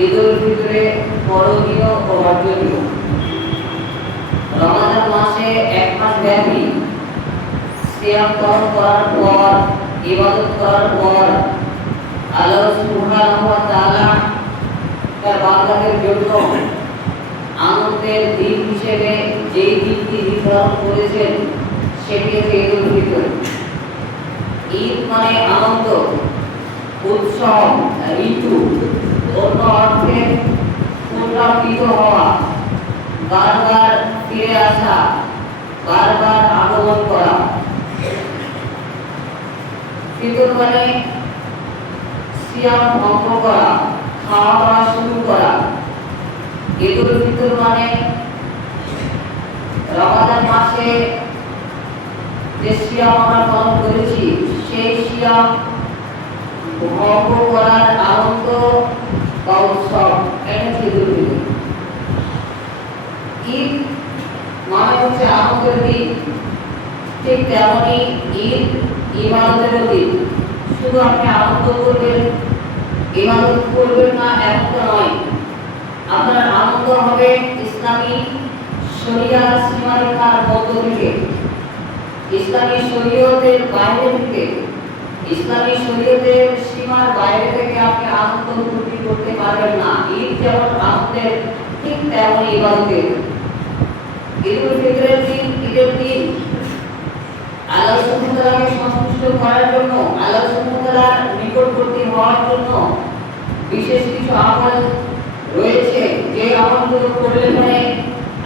ঈদুল ফিতরে করণীয় ও বর্জনীয়। রমাদান মাসে এক মাস ব্যাপী সিয়াম পালন করার পর, ইবাদত করার পর আল্লাহ সুবহানাহু ওয়া তাআলা তার বান্দাদের জন্য আনন্দের দিন হিসেবে যেই দিনটি নির্ধারণ করেছেন সেটি হচ্ছে ঈদুল ফিতর। ঈদ মানে আনন্দ, উৎসব, ঋতু, অন্য অর্থে পুনরাবৃত হওয়া, বারবার ফিরে আসা, বারবার আগমন করা। ফিতর মানে সিয়াম ভঙ্গ করা, খাওয়া দাওয়া শুরু করা। ঈদুল ফিতর মানে রমাদান মাসে যে সিয়াম আমরা পালন করেছি সেই সিয়াম ভঙ্গ করার আনন্দ বা উৎসব, এটা হচ্ছে ঈদুল ফিতর। ঈদ মানে হচ্ছে আনন্দের দিন, ঠিক তেমনি ঈদ ইবাদতের দিন। শুধু আপনি আনন্দ করবেন, ইবাদত করবেন না এমনটা নয়। আপনার আনন্দ হবে ইসলামী শরিয়ার সীমারেখার মধ্য থেকে, ইসলামী শরীয়তের বাইরে থেকে। ইসলামী শরীয়তের সীমার বাইরে থেকে আপনি আনন্দ উপলব্ধি করতে পারবেন না। ঈদ যেমন আনন্দের, ঠিক তেমন ইবাদতের। ঈদুল ফিতরের দিন, ঈদের দিন আল্লাহ সুবহানাহু ওয়া তাআলাকে সন্তুষ্ট করার জন্য, আল্লাহ সুবহানাহু ওয়া তাআলার নিকটবর্তী হওয়ার জন্য বিশেষ কিছু আমল রয়েছে, যে আমলগুলো করলে পরে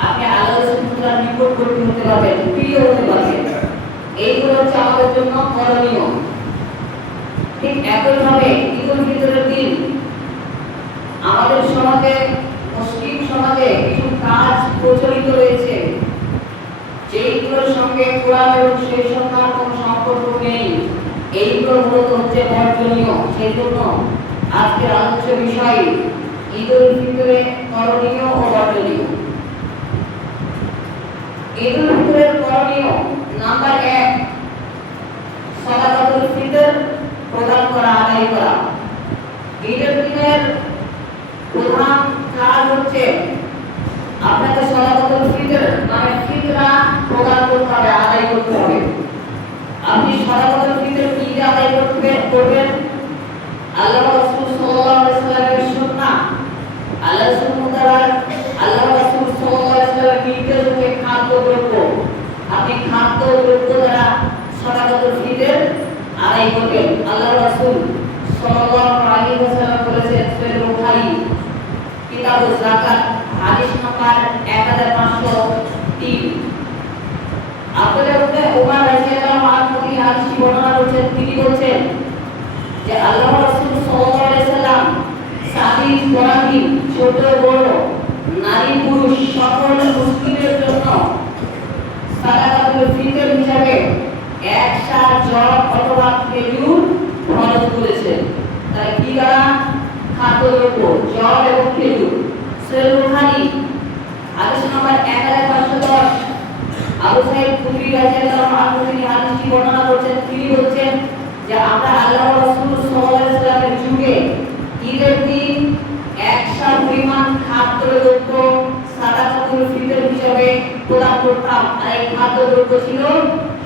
আপনি আল্লাহ সুবহানাহু ওয়া তাআলার নিকটবর্তী হতে পারবেন, প্রিয় হতে পারবেন। এইগুলো হচ্ছে আমাদের জন্য করণীয়। ঠিক একইভাবে ঈদুল ফিতরের দিন আমাদের সমাজে, মুসলিম সমাজে কিছু কাজ প্রচলিত রয়েছে যেইগুলোর সঙ্গে কোরআন এবং সেই সঙ্গে কোনো সম্পর্ক নেই। এইগুলো মূলত হচ্ছে বর্জনীয়। সেই জন্য আজকের আলোচ্য বিষয় ঈদুল ফিতরে করণীয় ও বর্জনীয়। ঈদুল ফিতরের করণীয় নাম্বার 1, সালাতুল ফিতর প্রদান করা, আদায় করা। ঈদের দিনের প্রধান কাজ হচ্ছে আপনাকে সালাতুল ফিতর মানে ফিতরা প্রদান করতে হবে, আদায় করতে হবে। আপনি সালাতুল ফিতর কি আদায় করবেন? আল্লাহ রাসূল সাল্লাল্লাহু আলাইহি ওয়াসাল্লামের সুন্নাহ, আল্লাহ সুবহানাহু ওয়া তাআলা আল্লাহ রাসূল সাল্লাল্লাহু আলাইহি ওয়াসাল্লামের নির্দেশকে খাদ্যদ্রব্য, আপনি খাদ্যদ্রব্য দ্বারা সালাতুল ফিতর আদায় করবেন। আল্লাহ রাসূল সাল্লাল্লাহু আলাইহি ওয়াসাল্লাম বলেছেন, সহিহ বুখারী কিতাবুজ যাকাত হাদিস নাম্বার 1503। আব্দুল্লাহ ইবনে উমর রাদিয়াল্লাহু আনহু এই হাদিস বর্ণনা করেছেন। তিনি বলেন যে আল্লাহ রাসূল সাল্লাল্লাহু আলাইহি ওয়াসাল্লাম সাদিক বরাদি, ছোট বড়, নারী পুরুষ সকল মুসলিমের জন্য সালাতুল ফিতর হিসাবে এক সার জব অথবা খেজুর ফরজ করেছেন। তাই কি দ্বারা? খাদ্যদ্রব্য, জব এবং খেজুর। সহিহ বুখারী হাদিস নাম্বার 1510। আবু সাঈদ খুদরি রাদিয়াল্লাহু আনহু তিনি হাদিসটি বর্ণনা করেছেন। তিনি বলেন যে আমরা আল্লাহর রাসূল সাল্লাল্লাহু আলাইহি ওয়াসাল্লামের যুগে ঈদের দিন একশা পরিমাণ খাদ্যদ্রব্য সালাতুল ফিতর হিসাবে প্রদান করতাম। আর এই খাদ্যদ্রব্য ছিল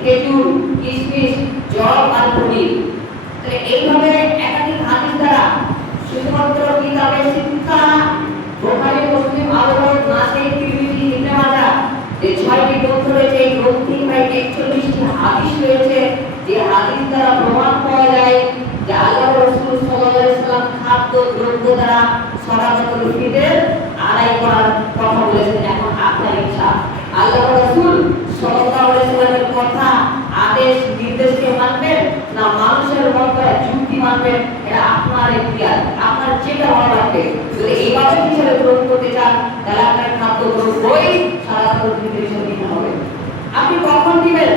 খেজুর, কিশমিশ, জব আর পনির। তাহলে এইভাবে একাধিক হাদিস দ্বারা শুধুমাত্র কিতাবে সিত্তা, বুখারী, মুসলিম, আবু দাউদ, নাসাঈ, তিরমিজি, ইবনে মাজাহ যে 6টি গ্রন্থ রয়েছে, এই গ্রন্থে প্রায় 41টি হাদিস রয়েছে, যে হাদিস দ্বারা প্রমাণ পাওয়া যায় যে আল্লাহর রাসূল সাল্লাল্লাহু আলাইহি ওয়াসাল্লাম খাদ্যদ্রব্য দ্বারা সালাতুল ফিতর আদায় করার কথা বলেছেন। এখন আপনার ইচ্ছা, আল্লাহর রাসূল সাল্লাল্লাহু আলাইহি ওয়াসাল্লামের কথা, আদেশ, নির্দেশকে মানবেন না মানুষের মতো যুক্তি মানবেন, এটা আপনার ইখতিয়ার, আপনার যেটা ভালো লাগবে। যদি ইবাদত হিসেবে গ্রহণ করতে চান তাহলে আপনার খাদ্যদ্রব্যই সালাতুল ফিতর হিসেবে দিতে হবে। আপনি কখন দিবেন?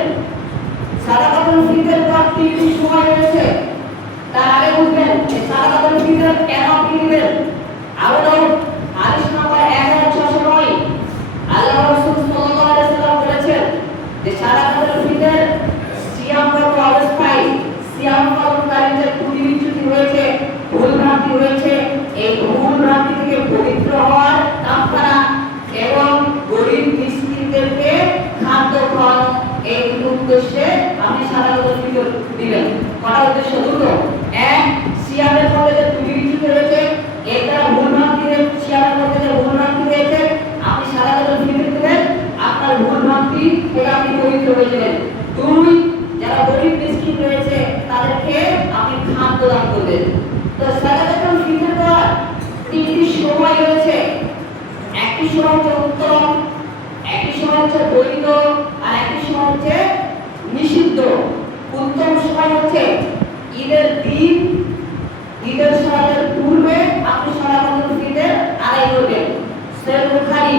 সালাতুল ফিতর পর 3 দিন সময় রয়েছে, তার আগে বুঝবেন যে সালাতুল ফিতর কেন আপনি দিবেন। আবু দাউদ হাদিস নাম্বার 1609। আল্লাহ রাসূল সাল্লাল্লাহু আলাইহি ওয়াসাল্লাম বলেছেন যে সালাতুল ফিতর সিয়ামরত অবস্থায় সিয়াম পালনকারীদের প্রতিবিচ্যুতি হয়েছে, ভুল ভ্রান্তি হয়েছে, এই ভুল ভ্রান্তি হচ্ছে উত্তম, একটি সময় হচ্ছে বৈধ, আর একটি সময় হচ্ছে নিষিদ্ধ। উত্তম সময় হচ্ছে ঈদের দিন, ঈদের সালাতের পূর্বে আপনি সালাতুল ফিতর আদায় করবেন। সহিহ বুখারী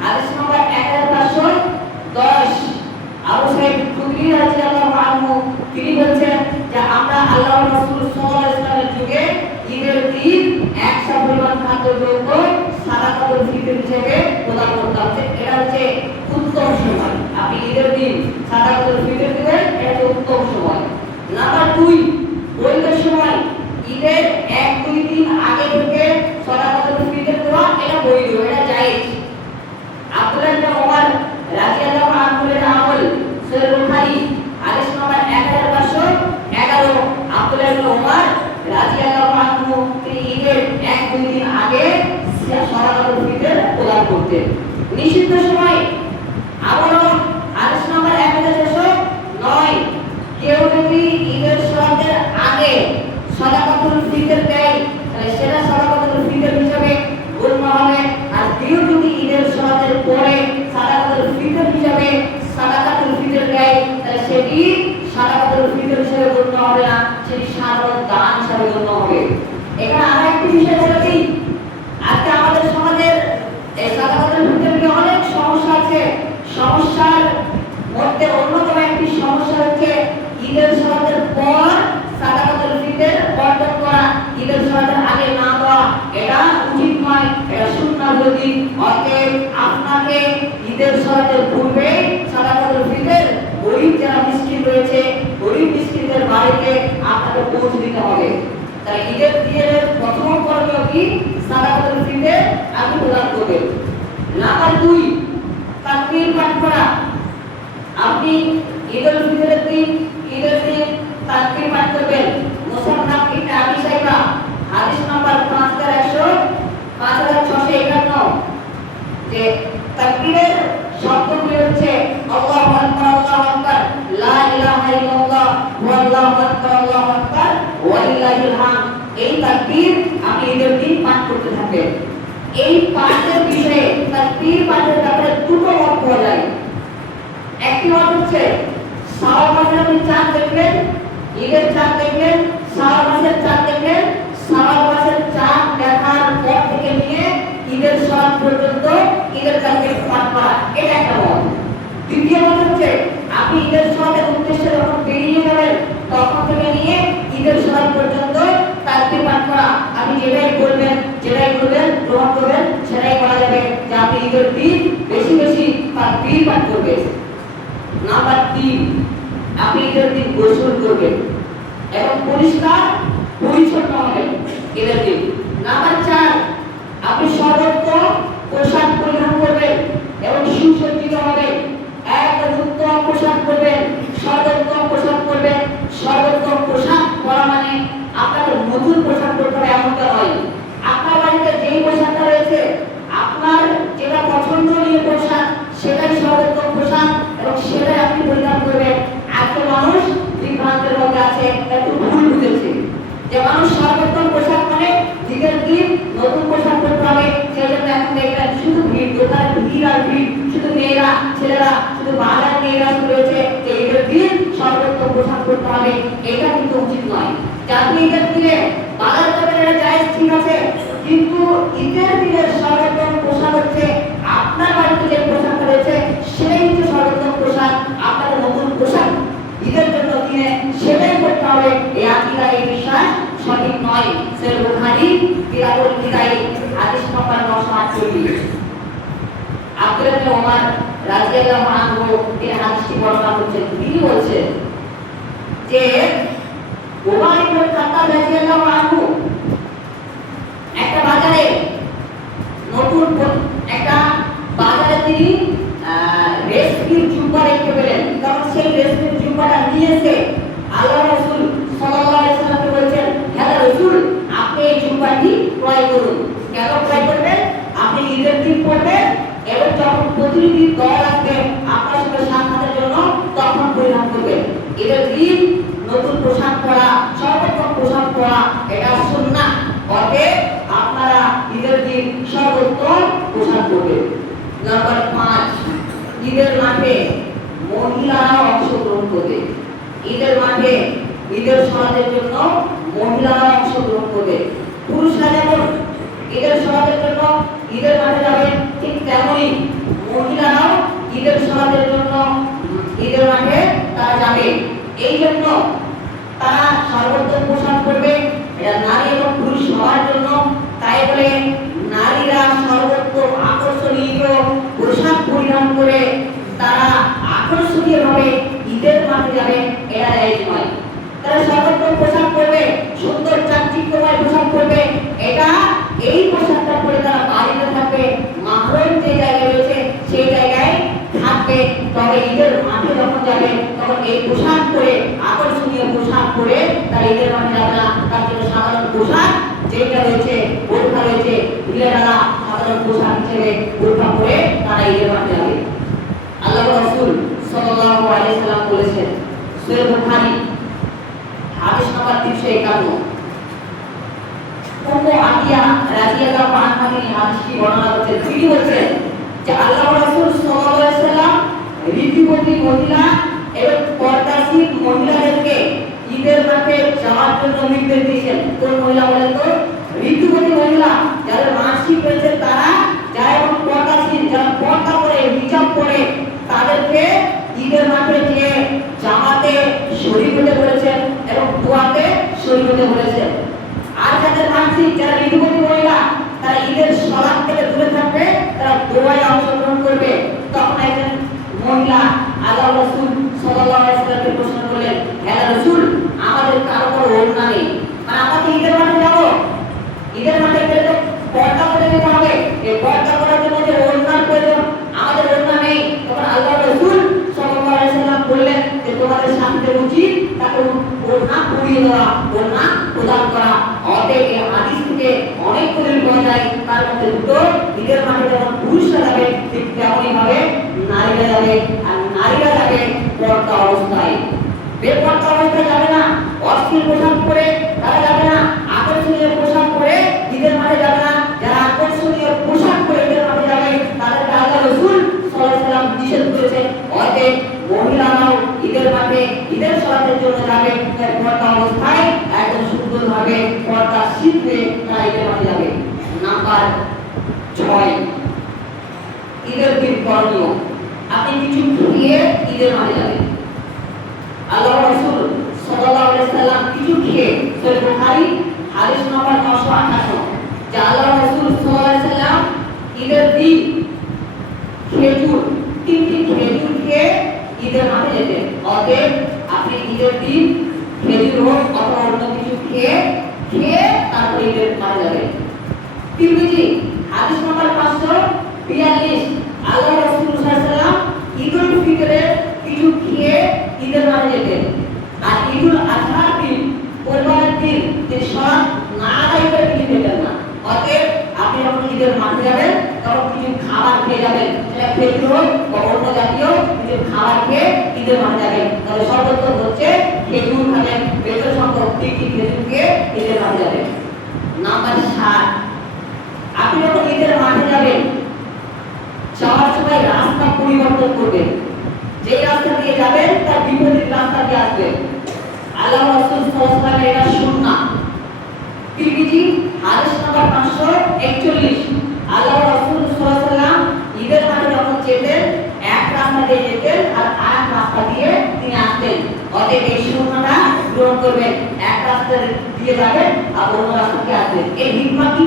হাদিস নম্বর 1510, আবু সাঈদ খুদরি রাদিয়াল্লাহু আনহু তিনি বলেন যে আমরা আল্লাহর রাসূল সাল্লাল্লাহু আলাইহি ওয়াসাল্লামের যুগে ঈদের দিন 100 পরিমাণ খাদ্যদ্রব্য সালাতুল ফিতর হিসেবে প্রদান করতাম। এটা হচ্ছে উত্তম সময়। আপনি ঈদের দিন সালাতুল ফিতর দিবেন, এটা উত্তম সময়। নাম্বার 2, বৈধ সময়। ঈদের 1-2 দিন আগে থেকে সালাতুল ফিতর দেওয়া এটা বৈধ, এটা জায়েজ। আব্দুল্লাহ ইবনে ওমর রাদিয়াল্লাহু আনহু এর আমল, সহিহ বুখারী হাদিস নম্বর 1511, আব্দুল্লাহ ইবনে ওমর রাদিয়াল্লাহু আনহু তিনি ঈদের 1-2 দিন আগে সালাতুল ফিতর প্রদান করতেন। নিষিদ্ধ সময় আবারও হাদিস নম্বর 1609, কেউ যদি ঈদের সালাতের আগে সালাতুল ফিতর দেয় তাহলে সেটা সালাতুল ফিতর হিসেবে গণ্য হবে। আর কেউ যদি ঈদের সালাতের পরে সালাতুল ফিতর হিসেবে সালাতুল ফিতর দেয় তাহলে সেটি সালাতুল ফিতর হিসেবে গণ্য হবে না, সেটি সাধারণ দান হিসেবে গণ্য হবে। এখানে আরেকটি বিষয় বলে দিই, আজকে আমাদের সমাজের এই সালাতুল ফিতর নিয়ে অনেক সমস্যা আছে। সমস্যার মধ্যে অন্যতম একটি সমস্যা হচ্ছে ঈদের সালাতের পর সালাতুল ফিতর বন্টন করা, ঈদের সালাতের আগে না দেওয়া। এটা উচিত নয়, এটা সুন্নাহ বিরোধী। অতএব আপনাকে ঈদের সালাতের পূর্বে সালাতুল ফিতর গরীব যারা মিসকিন রয়েছে, গরীব মিসকিনদের বাড়িতে আপনাকে পৌঁছে দিতে হবে। তাই ঈদের দিনের প্রথম করণীয় কি? সালাতুল ফিতর আপনি প্রদান করবেন। নাম্বার 2, তাকবীর পাঠ করা। আপনি ঈদুল ফিতরের দিন, ঈদের দিন তাকবীর পাঠ করবেন। মুসান্নাফ ইবনে আবি শাইবা হাদিস নাম্বার 5651, যে তাকবীরের শব্দগুলি হচ্ছে আল্লাহু আকবার, আল্লাহু আকবার, লা ইলাহা ইল্লাল্লাহ, ওয়াল্লাহু আকবার, আল্লাহু আকবার, ওয়া লিল্লাহিল হামদ। এই তাকবীর আপনি ঈদের দিন পাঠ করতে থাকবেন। এই পাঠের বিষয়ে তাকবীর পাঠের ব্যাপারে দুটো মত পাওয়া যায়। একটি মত হচ্ছে শাওয়াল মাসে আপনি চাঁদ দেখলেন, ঈদের চাঁদ দেখলেন, শাওয়াল মাসের চাঁদ দেখলেন, শাওয়াল মাসের চাঁদ দেখার পর থেকে নিয়ে ঈদের সালাত পর্যন্ত ঈদের তাকবীর পাঠ করা, এটা একটা মত। দ্বিতীয় মত হচ্ছে আপনি ঈদের সালাতের উদ্দেশ্যে যখন বেরিয়ে যাবেন তখন থেকে নিয়ে ঈদের সালাত পর্যন্ত তাকবীর পাঠ করা। আপনি যেটাই করবেন, যেটাই করবেন, গ্রহণ করবেন, সেটাই করা যাবে। যে আপনি ঈদের দিন বেশি বেশি তাকবীর পাঠ করবেন। নাম্বার 3, আপনি ঈদের দিন গোসল করবেন এবং পরিষ্কার পরিচ্ছন্ন হবেন ঈদের দিন। নাম্বার 4, আপনি সর্বোত্তম পোশাক পরিধান করবেন এবং সুসজ্জিত হবেন। একদম উত্তম পোশাক পরবেন, সর্বোত্তম পোশাক পরবেন। সর্বোত্তম পোশাক পরা মানে আপনাকে নতুন পোশাক পরতে হবে এমনটা নয়। আপনার বাড়িতে যেই পোশাকটা রয়েছে, আপনার যেটা পছন্দনীয় পোশাক, সেটাই সর্বোত্তম পোশাক এবং সেটাই আপনি পরিধান করবেন। আজকে মানুষ বিভ্রান্তের মধ্যে আছে, একটু ভুল বুঝেছে যে মানুষ সর্বোত্তম পোশাক মানে ঈদের দিন নতুন পোশাক পরতে হবে। সেজন্য এখন দেখবেন শুধু ভিড়, দোকানে ভিড় আর ভিড়, শুধু মেয়েরা, ছেলেরা, শুধু বাজার মেয়েরা রয়েছে যে ঈদের দিন সর্বোত্তম পোশাক পরতে হবে। এটা কিন্তু উচিত নয়। আপনি ঈদের দিনে বাজার যাবেন, এটা জায়েজ, ঠিক আছে, কিন্তু ঈদের দিনের সর্বোত্তম পোশাক হচ্ছে আপনার বাড়িতে যে পোশাক রয়েছে সেটাই হচ্ছে সর্বোত্তম পোশাক। আপনার নতুন পোশাক ঈদের জন্য কিনে সেটাই করতে হবে, এই আকীদা, এই বিশ্বাস সঠিক নয়। সহিহ বুখারী কিতাবুল বিদাই হাদিস নম্বর 948। আব্দুল্লাহ ইবনে ওমর রাদিয়াল্লাহু আনহু এই হাদিসটি বর্ণনা করছেন। তিনি বলছেন যে ওমর ইবনে খাত্তাব রাদিয়াল্লাহু আনহু একটা বাজারে নতুন একটা বাজারে তিনি রেশমির জুব্বা দেখতে পেলেন। তখন সেই রেশমির জুব্বাটা নিয়েছে আল্লাহ রাসূল সাল্লাল্লাহু আলাইহি ওয়াসাল্লামকে বলছেন, হে রাসূল, আপনি এই জুব্বাটি ক্রয় করুন। কেন ক্রয় করবেন? আপনি ঈদের দিন পরবেন এবং যখন প্রতিনিধি দল আসবে আপনার সাথে সাক্ষাতের জন্য তখন পরিধান করবেন। ঈদের দিন নতুন পোশাক পরা, সর্বোত্তম পোশাক পরা, এটা সুন্নাহ। অতএব আপনারা ঈদের দিন সর্বোত্তম পোশাক পরবেন। নাম্বার 5, ঈদের মাঠে মহিলারা অংশগ্রহণ করবে। ঈদের মাঠে ঈদের সমাজের জন্য মহিলারা অংশগ্রহণ করবে। পুরুষরা যেমন ঈদের সমাজের জন্য ঈদের মাঠে যাবে, ঠিক তেমনই মহিলারাও ঈদের সমাজের জন্য ঈদের মাঠে তারা যাবে। এই জন্য তারা সর্বোত্তম পোশাক করবে, এটা নারী এবং পুরুষ সবার জন্য। তাই বলে নারীরা সর্বোত্তম আকর্ষণীয় পোশাক পরিধান করে তারা আকর্ষণীয়ভাবে ঈদের মাঠে যাবে, এটা জায়েজ নয়। তারা সর্বোত্তম পোশাক পরবে, সুন্দর চাকচিক্যময় পোশাক পরবে, এটা এই পোশাকটা পরে তারা বাড়িতে থাকবে, মাহরম যে জায়গায় রয়েছে সেই জায়গায় থাকবে। তবে ঈদের মাঠে যখন যাবে তখন এই পোশাক পরে, আকর্ষণীয় পোশাক পরে তারা ঈদের মাঠে যাবে না। তার জন্য সাধারণ পোশাক যেটা রয়েছে, বোরখা রয়েছে, মহিলারা সাধারণ পোশাক হিসেবে বোরখা পরে তারা ঈদের মাঠে যাবে। আল্লাহ রাসূল সাল্লাল্লাহু আলাইহি সাল্লাম বলেছেন, সূরা বুখারী হাদিস নাম্বার 351, উম্মু আতিয়া রাদিয়াল্লাহু আনহা তিনি হাদিসটি বর্ণনা করেছেন। তিনি বলেছেন যে আল্লাহ রাসূল সাল্লাল্লাহু আলাইহি সাল্লাম ঋতুবতী মহিলা এবং পর্দাশীল মহিলাদেরকে ঈদের মাঠে যাওয়ার জন্য নির্দেশ দিয়েছেন। কোন মহিলা বলেন তো? ঋতুবতী মহিলা, যাদের মাসিক রয়েছে তারা, যারা এবং পর্দাশীল, যারা পর্দা করে, হিজাব পরে, তাদেরকে ঈদের মাঠে যে জামাতে শরীক হতে বলেছেন এবং দোয়াতে শরীক হতে বলেছেন। আর যাদের মানসিক, যারা ঋতুবতী মহিলা, তারা ঈদের সালাত থেকে দূরে থাকবে, তারা দোয়ায় অংশগ্রহণ করবে। তখন একজন মহিলা আল্লাহ রাসূল সাল্লাল্লাহু আলাইহি ওয়াসাল্লামকে প্রশ্ন করলেন, হে রাসূল, আমাদের কারো কোনো ওড়না নেই, মানে আমরা তো ঈদের মাঠে যাব, ঈদের মাঠে গেলে তো পর্দা করে নিতে হবে, এই পর্দা করার জন্য যে ওড়নার প্রয়োজন, আমাদের ওড়না নেই। তখন আল্লাহ রাসূল সাল্লাল্লাহু আলাইহি ওয়াসাল্লাম বললেন যে তোমাদের সাথে উচিত তাকে ওড়না পরিয়ে দেওয়া, ওড়না প্রদান করা। অতএব এই হাদিস থেকে অনেক দলিল পাওয়া যায়, তার মধ্যে দুটো, ঈদের মাঠে যেমন পুরুষরা যাবে ঠিক তেমনই ভাবে নারীরা যাবে। আর নারীরা যাবে পর্দা অবস্থায়, বেপর্দা অবস্থায় যাবে না, অশ্লীল পোশাক পরে তারা যাবে না, আকর্ষণীয় পোশাক পরে ঈদের মাঠে যাবে না। যারা আকর্ষণীয় পোশাক পরে ঈদের মাঠে যাবে তাদেরকে আল্লাহ রাসূল সাল্লাল্লাহু আলাইহি ওয়াসাল্লাম নিষেধ করেছেন। অতএব মহিলারাও ঈদের মাঠে ঈদের সালাতের জন্য যাবে, পর্দা অবস্থায় একদম সুন্দরভাবে পর্দা শিখবে, তারা ঈদের মাঠে যাবে। নাম্বার 6, ঈদের দিন করণীয়। আপনি কিছু খেয়ে ঈদের মাঠে যাবেন। আল্লাহ রাসূল সাল্লাল্লাহু আলাইহি ওয়াসাল্লাম কিছু খেয়ে, সূরা বুখারী হাদিস নাম্বার 958, যে আল্লাহ রাসূল সাল্লাল্লাহু আলাইহি ওয়াসাল্লাম ঈদের দিন খেজুর, 3টি খেজুর খেয়ে ঈদের মাঠে যেতেন। অতএব আপনি ঈদের দিন খেজুর হোক অথবা অন্য কিছু খেয়ে তারপর ঈদের মাঠে যাবেন। তিরমিজি হাদিস নাম্বার 542, আল্লাহ রাসূল সাল্লাল্লাহু আলাইহি ওয়াসাল্লাম ঈদুল ফিতরের কিছু খেয়ে ঈদের মাঠে যেতেন। আর ঈদুল আজহার দিন, কোরবানির দিন তিনি সালাত না আদায় করে কিছু খেতেন না। অতএব আপনি যখন ঈদের মাঠে যাবেন তখন কিছু খাবার খেয়ে যাবেন, সেটা খেজুর হোক বা অন্য জাতীয় কিছু খাবার খেয়ে ঈদের মাঠে যাবেন। তবে সর্বোত্তম হচ্ছে খেজুর খাবেন, বেশি সংখ্যক 3টি খেজুর খেয়ে ঈদের মাঠে যাবেন। নাম্বার 7, আপনি যখন ঈদের মাঠে যাবেন যাওয়ার সময় রাস্তা পরিবর্তন করবেন। যে রাস্তা দিয়ে যাবেন তার বিপরীত রাস্তা দিয়ে আসবেন। আল্লাহ রাসূল সাল্লাল্লাহু আলাইহি ওয়াসাল্লাম এটা সুন্নাহ। তিরমিজি হাদিস নাম্বার 541, আল্লাহ রাসূল সাল্লাল্লাহু আলাইহি ওয়াসাল্লাম ঈদের মাঠে যখন যেতেন এক রাস্তা দিয়ে যেতেন আর আরেক রাস্তা দিয়ে তিনি আসতেন। অতএব এই সুন্নাহটা গ্রহণ করবেন, এক রাস্তা দিয়ে যাবেন আর অন্য রাস্তা দিয়ে আসবেন। এই হিকমত কি?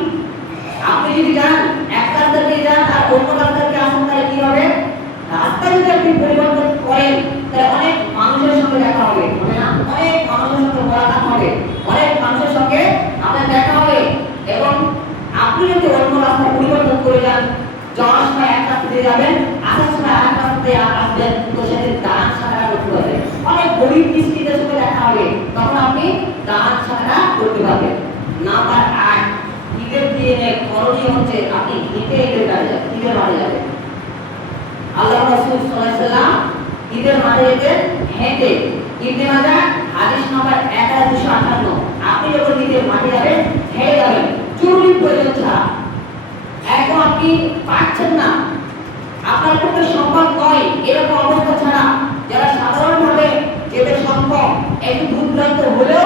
আপনি যদি যান এক রাস্তা দিয়ে যান আর অন্য রাস্তা দিয়ে আসেন তাহলে কি হবে? রাস্তা যদি আপনি পরিবর্তন করেন তাহলে অনেক মানুষের সঙ্গে দেখা হবে, অনেক মানুষের সঙ্গে মোলাকাত হবে, অনেক মানুষের সঙ্গে আপনার দেখা হবে। এবং আপনি যদি অন্য রাস্তা পরিবর্তন করে যান, যাওয়ার সময় এক রাস্তা দিয়ে যাবেন, আসার সময় আরেক রাস্তা দিয়ে আসবেন, তো সেদিন দান সারা করতে হবে। অনেক গরিব মিসকিনদের সঙ্গে দেখা হবে, তখন আপনি দান সারা করতে পারবেন। নাম্বার 8, ঈদের দিনে করণীয় হচ্ছে আপনি হেঁটে ঈদের মাঠে যাবেন। আল্লাহ রাসূল সাল্লাল্লাহু আলাইহি ওয়াসাল্লাম ঈদের মাঠে যেতেন হেঁটে। ইবনে মাজাহ হাদিস নাম্বার 1258, আপনি যখন ঈদের মাঠে যাবেন হেঁটে যাবেন, জরুরি প্রয়োজন ছাড়া। এখন আপনি পাচ্ছেন না, নয়, এরকম অবস্থা ছাড়া যারা সাধারণভাবে যেতে সক্ষম একটু দূর দূরান্ত হলেও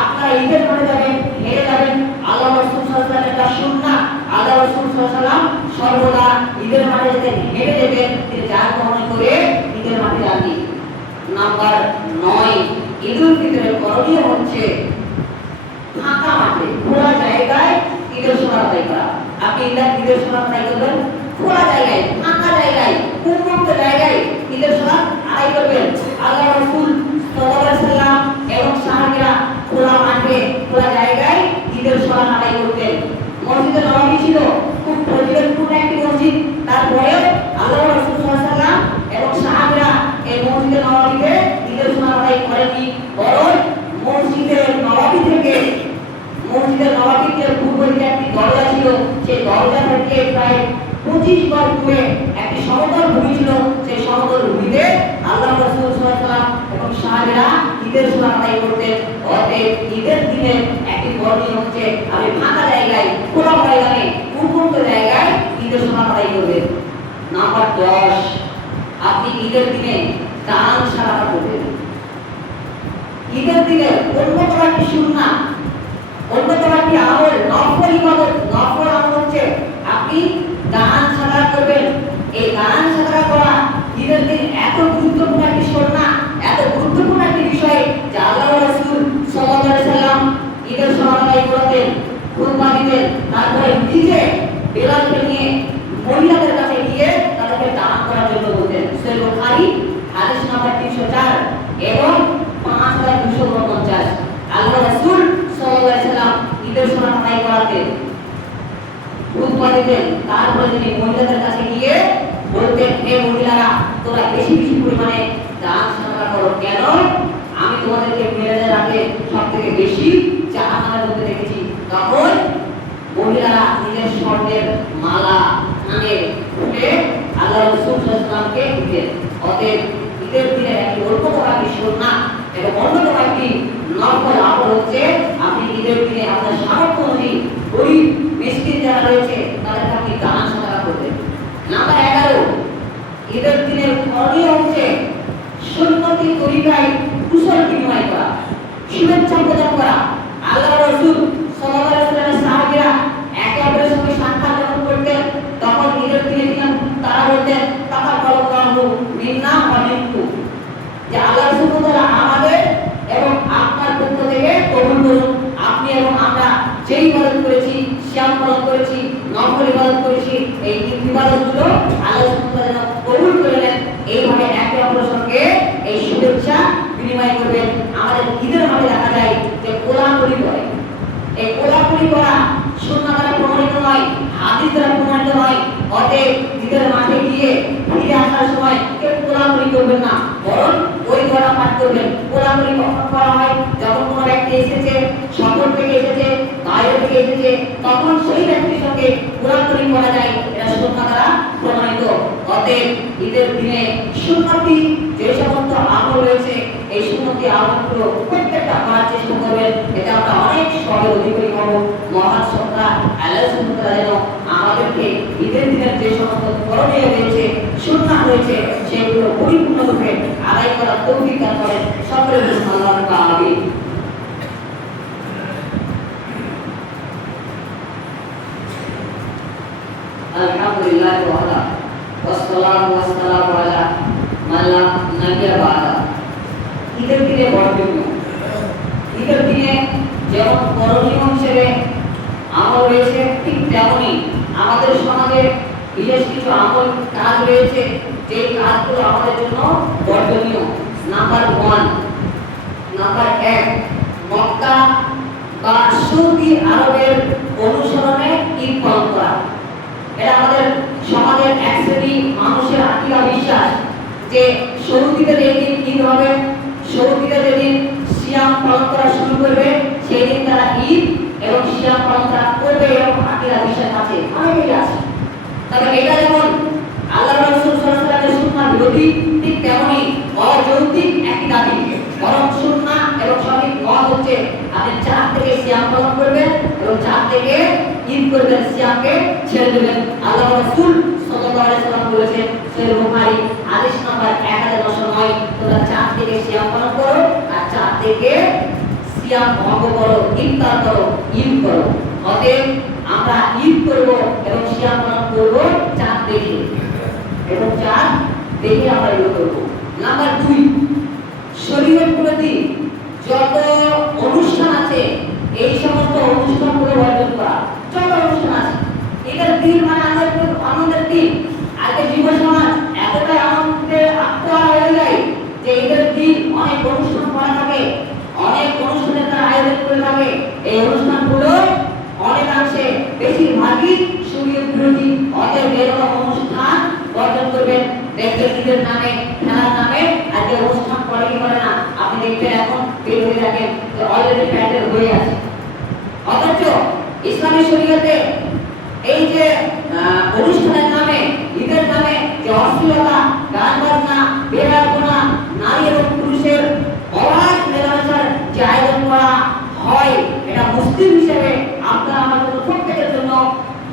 আপনারা ঈদের মাঠে যাবেন, হেঁটে যাবেন। আল্লাহ রাসূল সাল্লাল্লাহু আলাইহি ওয়াসাল্লাম সুন্নাহ, আল্লাহ রাসূল সাল্লাল্লাহু আলাইহি ওয়াসাল্লাম সর্বদা ঈদের মাঠে যেতেন, হেঁটে যেতেন, তিনি যান বাহন করে ঈদের মাঠে যাননি। নাম্বার 9, ঈদুল ফিতরের করণীয় হচ্ছে ফাঁকা মাঠে খোলা জায়গায় ঈদের সময় আদায় করা। আপনি ঈদের সময় আদায় করবেন খোলা জায়গায়, ফাঁকা জায়গায়, উন্মুক্ত জায়গায় ঈদের সময় আদায় করবেন। আল্লাহ রাসূল সাল্লাল্লাহু আলাইহি ওয়াসাল্লাম এবং সাহাবীরা খোলা মাঠে খোলা জায়গায় ঈদের সময় আদায় করতেন। মসজিদে নববী ছিল খুব ফজিলতপূর্ণ একটি মসজিদ, তারপরেও আল্লাহ রাসূল সাল্লাল্লাহু আলাইহি ওয়াসাল্লাম এবং সাহাবীরা এই মসজিদে নববীতে ঈদের সময় আদায় করেননি, বরং মসজিদে নববীতে পূর্ব দিকে একটি দরজা ছিল, সেই দরজা থেকে প্রায় 25 গজ দূরে একটি সমতল ভূমি ছিল, সেই সমতল ভূমিতে আল্লাহ রাসূল সাল্লাল্লাহু আলাইহি ওয়াসাল্লাম এবং সাহাবীরা ঈদের সময় আদায় করতেন। অতএব ঈদের দিনে একটি করণীয় হচ্ছে আমি ফাঁকা জায়গায়, খোলা ময়দানে, উন্মুক্ত জায়গায় ঈদের সময় আদায় করবেন। নাম্বার 10, আপনি ঈদের দিনে দান সাদাকা করবেন। ঈদের দিনে অন্যতম একটি সুন্নাহ, অন্যতম একটি আমল, নফল ইবাদত, নফল আমল হচ্ছে আপনি দান সাদাকা করবেন। এই দান সাদাকা করা ঈদের দিন এত গুরুত্বপূর্ণ একটি সুন্নাহ, এত গুরুত্বপূর্ণ একটি বিষয় যে আল্লাহ রাসূল সাল্লাল্লাহু আলাইহি ওয়াসাল্লাম ঈদের সময় আদায় করতেন, কুরবানি দিতেন, তারপরে নিজে বেলালকে নিয়ে মহিলাদের কাছে গিয়ে তাদেরকে দান করার জন্য বলতেন। সহিহ বুখারী হাদিস নাম্বার 304 এবং 5249। আল্লাহ রাসূল সাল্লাল্লাহু আলাইহি ওয়াসাল্লাম ঈদের সময় আদায় করাতেন, কুরবানি দিতেন, তারপরে তিনি মহিলাদের কাছে গিয়ে বলতেন, হে মহিলারা, তোমরা বেশি বেশি পরিমাণে দান সাদাকা করো, কেন আমি তোমাদেরকে মেয়েদের আগে সবথেকে বেশি জাহান্নামের মধ্যে দেখেছি। তখন মহিলারা নিজের স্বর্ণের মালা কানে খুলে আল্লাহ রাসূল সাল্লাল্লাহু আলাইহি ওয়াসাল্লামকে দিতেন। অতএব ঈদের দিনে একটি অন্যতম একটি সুন্নাহ এবং অন্যতম একটি নফল আমল হচ্ছে আপনি ঈদের দিনে আপনার সামর্থ্য অনুযায়ী গরিব মিসকিন যারা রয়েছে তাদেরকে আপনি দান সাদাকা করবেন। নাম্বার 11, ঈদের দিনের করণীয় হচ্ছে সুন্নতি তরিকায় কুশল বিনিময় করা, শুভেচ্ছা প্রদান করা। আল্লাহ রাসূল সাল্লাল্লাহু আলাইহি ওয়াসাল্লামের সাহাবীরা একে অপরের সঙ্গে সাক্ষাৎ যখন করতেন তখন ঈদের দিনে তারা বলতেন তাকাব্বালাল্লাহু মিন্না ওয়া মিনকুম, যে আল্লাহ সুবহানাহু ওয়া তাআলা আমাদের এবং আপনার পক্ষ থেকে কবুল করুন। আপনি এবং আমরা যেই ইবাদত করেছি, সিয়াম পালন করেছি, নফল ইবাদত করেছি, এই ইবাদতগুলো আল্লাহ সুবহানাহু ওয়া তাআলা কবুল করে নেন। এইভাবে একে অপরের সঙ্গে এই শুভেচ্ছা বিনিময় করবেন। আমাদের ঈদের মাঠে দেখা যায় যে কোলাকুলি করে, এই কোলাকুলি করা সুন্নাহ দ্বারা প্রমাণিত নয়, হাদিস দ্বারা প্রমাণিত নয়। অতএব ঈদের মাঠে গিয়ে ফিরে আসার সময় কেউ কোলাকুলি করবেন না, বরং ওই দোয়া পাঠ করবেন। কোলাকুলি কখন করা হয়? যখন কোনো ব্যক্তি এসেছে, সফর থেকে এসেছে, বাইরে থেকে এসেছে, তখন সেই ব্যক্তির সঙ্গে কোলাকুলি করা যায়, এটা সুন্নাহ দ্বারা প্রমাণিত। অতএব ঈদের দিনে সুন্নতি যে সমস্ত আমল রয়েছে এই সুন্নতি আমলগুলো প্রত্যেকটা করার চেষ্টা করবেন, এটা আমরা অনেক সবের অধিকারী হব। মহান সত্তা আল্লাহ সুবহানাহু ওয়া তাআলা যেন আমাদেরকে ঈদের দিনের যে সমস্ত করণীয় রয়েছে, সুন্নাহ রয়েছে, সেগুলো পরিপূর্ণরূপে আদায় করার তৌফিক দান করেন। সকলের জন্য আল্লাহর কাছে আমিন। আলহামদুলিল্লাহ ওয়াহদা ওয়াসসালাতু ওয়াসসালামু আলা মান লা নাবিয়্যা বা'দা। ঈদের দিনে বরকতপূর্ণ, ঈদের দিনে যেমন করণীয় হিসেবে আমল রয়েছে, ঠিক তেমনি আমাদের সমাজে বিশেষ কিছু আমল কাজ রয়েছে যে কাজগুলো আমাদের জন্য বর্জনীয়। নাম্বার 1, মক্কা বা সৌদি আরবের অনুসরণে ঈদ পালন করা। এটা আমাদের সমাজের এক শ্রেণী মানুষের আকিদা বিশ্বাস যে সৌদিতে যেদিন ঈদ হবে, সৌদিতে যেদিন সিয়াম পালন করা শুরু করবে, সেই দিন তারা ঈদ এবং সিয়াম পালন করবে, এরকম আকিদা বিশ্বাস আছে, অনেকেই আছে। তবে এটা যেমন আল্লাহ রাসূল সাল্লাল্লাহু আলাইহি ওয়াসাল্লামের সুন্নাহ বিরোধী, ঠিক তেমনি অযৌক্তিক একটি দাবি। বরং সুন্নাহ এবং সঠিক মত হচ্ছে আপনি 4 থেকে সিয়াম পালন করবেন এবং 4 থেকে ঈদ করবেন, সিয়ামকে ছেড়ে দেবেন। আল্লাহ রাসূল সাল্লাল্লাহু আলাইহি ওয়াসাল্লাম বলেছেন, সহিহ বুখারী আদেশ নাম্বার 1909, তোমরা 4 থেকে সিয়াম পালন করো আর 4 থেকে সিয়াম ভঙ্গ করো, ইফতার করো, ঈদ করো। অতএব আমরা ঈদ করব এবং সিয়াম পালন করব 4 দেখে, এবং 4 দেখে আমরা এগুলো করব। নাম্বার 2, শরীয়ত প্রতি যত অনুষ্ঠান আছে এই সমস্ত অনুষ্ঠানগুলো বর্জন করা। যত অনুষ্ঠান আছে, এটার দিন মানে আনন্দের দিন। আজকে যুব সমাজ এতটাই আনন্দে আত্মহারা হয়ে যায় যে এদের দিন অনেক অনুষ্ঠান করা থাকে, অনেক অনুষ্ঠানের তারা আয়োজন করে থাকে। এই অনুষ্ঠানগুলো অনেকাংশে বেশিরভাগই শরীয়ত বিরোধী। অতএব এরকম অনুষ্ঠান বর্জন করবেন। দেখবেন ঈদের নামে, খেলার নামে আজকে অনুষ্ঠান করে কি করে না, আপনি দেখবেন এখন বের হয়ে থাকেন অলরেডি প্যান্ডেল হয়ে আছে। অথচ ইসলামী শরীয়তে এই যে অনুষ্ঠানের নামে, ঈদের নামে যে অশ্লীলতা, গান বাজনা, বেহায়াপনা, নারী এবং পুরুষের অবাধ মেলামেশার যে আয়োজন করা হয়, এটা মুসলিম হিসেবে আপনার আমার জন্য প্রত্যেকের জন্য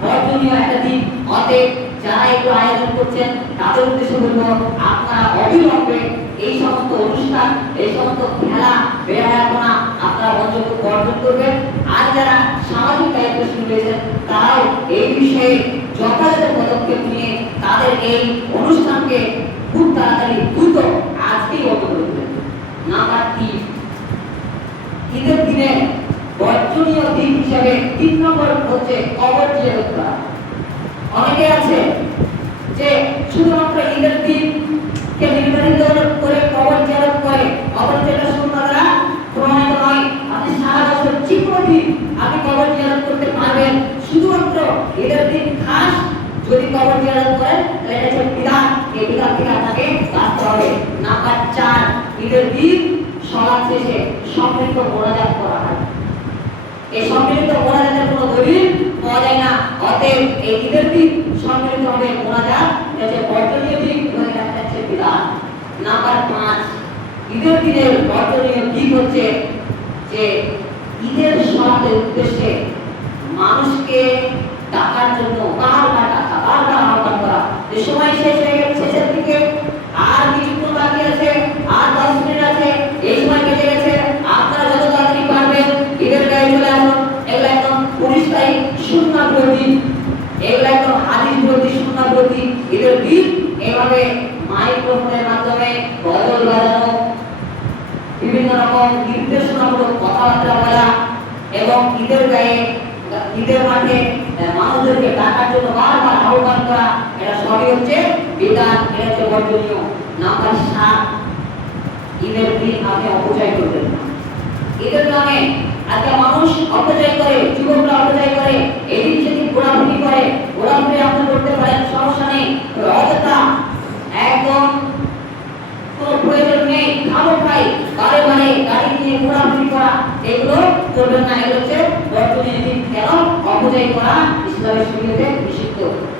বর্জনীয় একটা দিন। অতএব যারা এগুলো আয়োজন করছেন তাদের উদ্দেশ্যে বলবো, আপনারা অবিলম্বে এই সমস্ত অনুষ্ঠান, এই সমস্ত খেলা, বেহায়াপনা আপনারা বর্জন করবেন। আর যারা সামাজিক দায়িত্বশীল রয়েছেন তারাও এই বিষয়ে যথাযথ পদক্ষেপ নিয়ে তাদের এই অনুষ্ঠানকে খুব তাড়াতাড়ি দ্রুত আজকেই বন্ধ করবেন। নাম্বার 3, ঈদের দিনে বর্জনীয় দিন হিসেবে 3 নম্বর হচ্ছে কবর জিয়ারত করা। অনেকে আছে যে শুধুমাত্র ঈদের দিন কে নির্ধারিত করে কবর জিয়ারত করে, অথচ এটা সুন্নাহ দ্বারা প্রমাণিত নয়। আপনি সারা বছর যে কোনো দিন আপনি কবর জিয়ারত করতে পারবেন, শুধুমাত্র ঈদের দিন খাস যদি কবর জিয়ারত করেন তাহলে এটা হচ্ছে বিদআত। এই বিদআত থেকে আপনাকে বাঁচতে হবে। নাম্বার 4, ঈদের দিন সালাত শেষে সম্মিলিত মোনাজাত করা হয়। এই সম্মিলিত মোনাজাতের কোনো দলিল পাওয়া যায় না। অতএব এই ঈদের দিন সম্মিলিতভাবে মোনাজাত এটা বর্জনীয় দিক এবং এটা হচ্ছে বিদআত। নাম্বার 5, ঈদের দিনের বর্জনীয় দিক হচ্ছে যে ঈদের সালাতের উদ্দেশ্যে মানুষকে ডাকার জন্য বারবার আহ্বান করা, যে সময় শেষ হয়ে গেছে, শেষের দিকে আর কিছুক্ষণ বাকি আছে, আর 10 মিনিট আছে, এই সময় কেটে গেছে, আপনারা যত তাড়াতাড়ি পারবেন ঈদের গায়ে চলে আসুন। এগুলো একদম পরিষ্কার সুন্নাহ বিরোধী, এগুলো একদম হাদিস বিরোধী, সুন্নাহ বিরোধী। ঈদের দিন এভাবে মাইক্রোফোনের মাধ্যমে গজল বাজানো, বিভিন্ন রকম নির্দেশনামূলক কথাবার্তা বলা এবং ঈদের গায়ে, ঈদের মাঠে মানুষদেরকে ডাকার জন্য বারবার আহ্বান করা, এটা সবই হচ্ছে বিদআত, এটা হচ্ছে বর্জনীয়। নাম্বার 7, ঈদের দিন আপনি অপচয় করবেন না। ঈদের নামে আজকে মানুষ অপচয় করে, যুবকরা অপচয় করে, এদিক সেদিক ঘোরাঘুরি করে। ঘোরাঘুরি আপনি করতে পারেন, সমস্যা নেই। অযথা একদম কোনো প্রয়োজন নেই, খাবো খাই, বারে বারে গাড়ি নিয়ে ঘোরাঘুরি করা, এগুলো করবেন না। এগুলো হচ্ছে বর্জনীয় দিন। কেন? অপচয় করা ইসলামের শরীয়তে নিষিদ্ধ।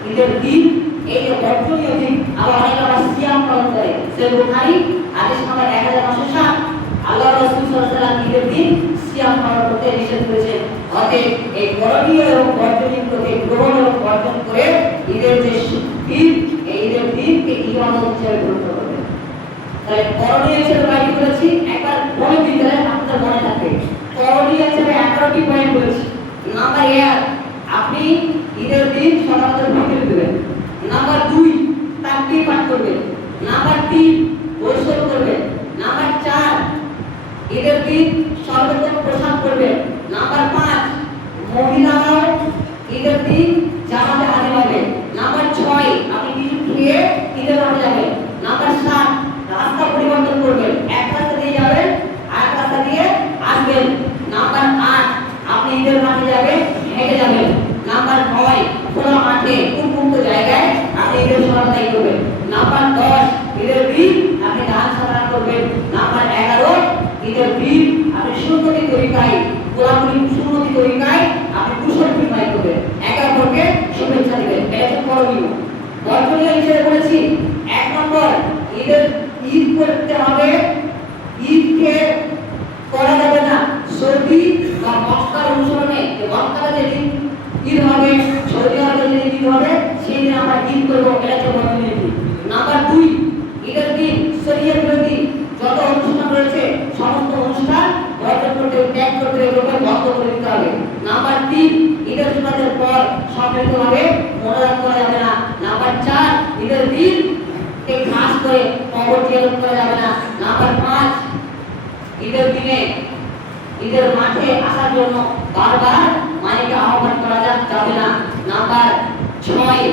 ঈদের দিন এই যে বর্জনীয় দিন, আবার অনেকে আবার সিয়াম পালন করে। সহিহ বুখারী হাদিস নাম্বার 1907, আল্লাহ রাসূল সাল্লাল্লাহু আলাইহি ওয়াসাল্লাম ঈদের দিন সিয়াম পালন করতে নিষেধ করেছেন। অতএব এই করণীয় এবং বর্জনীয় প্রতি গ্রহণ এবং বর্জন করে ঈদের যে দিন, এই ঈদের দিনকে ইবাদত হিসেবে গ্রহণ করবেন। তাই করণীয় হিসেবে বাইরে করেছি, একবার বলে দিতে আপনাদের মনে থাকবে। করণীয় হিসেবে 11টি পয়েন্ট বলেছি। নাম্বার 1, আপনি ঈদের দিন সকালে ফিতর দিবেন। নাম্বার 2, তাকবীর পাঠ করবেন। নাম্বার 3, গোসল করবেন। নাম্বার 4, ঈদের দিন সর্বোত্তম পোশাক পরবেন। নাম্বার 5, মহিলারাও ঈদের দিন জামাতে হাজির হবে। নাম্বার 6, আপনি কিছু খেয়ে ঈদের মাঠে যাবেন। নাম্বার 7, রাস্তা পরিবর্তন করবেন, এক রাস্তা দিয়ে যাবেন আর এক রাস্তা দিয়ে আসবেন। নাম্বার 8, আপনি ঈদের মাঠে যাবেন, হেঁটে যাবেন। নাম্বার 9, খোলা মাঠে উন্মুক্ত জায়গায় আপনি ঈদের সমাদান করবেন। নাম্বার 10, ঈদের দিন আপনি ধান সাধনা করবেন। নাম্বার 11, ঈদের দিন আপনি সুন্দরী তরিকায় মনোরম করা যাবে না। নাম্বার 4, ঈদের দিন খাস করে কবর জিয়ারত করা যাবে না। নাম্বার 5, ঈদের দিনে ঈদের মাঠে আসার জন্য বারবার মাইকে আহ্বান করা যাবে না। নাম্বার 6,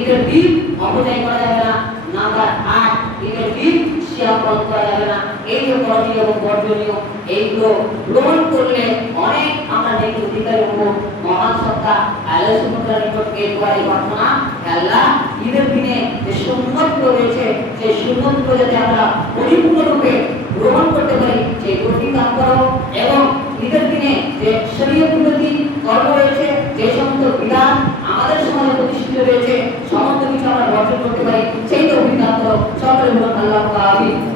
ঈদের দিন অপচয় করা যাবে না। নাম্বার 8, ঈদের দিন সিয়াম পালন করা যাবে না। এই যে করণীয় এবং বর্জনীয়, এইগুলো গ্রহণ করলে অনেক আমরা নেকি অধিকারী হব। মহান সত্তা আল্লাহ সুবহানাহু নিকট এই প্রার্থনা, আল্লাহ ঈদের দিনে যে সুন্নতগুলো রয়েছে সেই সুন্নতগুলো যাতে আমরা পরিপূর্ণরূপে গ্রহণ করতে পারি সেই প্রতি কাজ করো, এবং ঈদের দিনে যে শরীয়ত বিরোধী কর্ম রয়েছে, যে সমস্ত বিধান আমাদের সমাজে প্রতিষ্ঠিত রয়েছে, সমস্ত কিছু আমরা বর্জন করতে পারি সেই তৌফিক দান করো। সকলে বলুন আল্লাহু আকবার।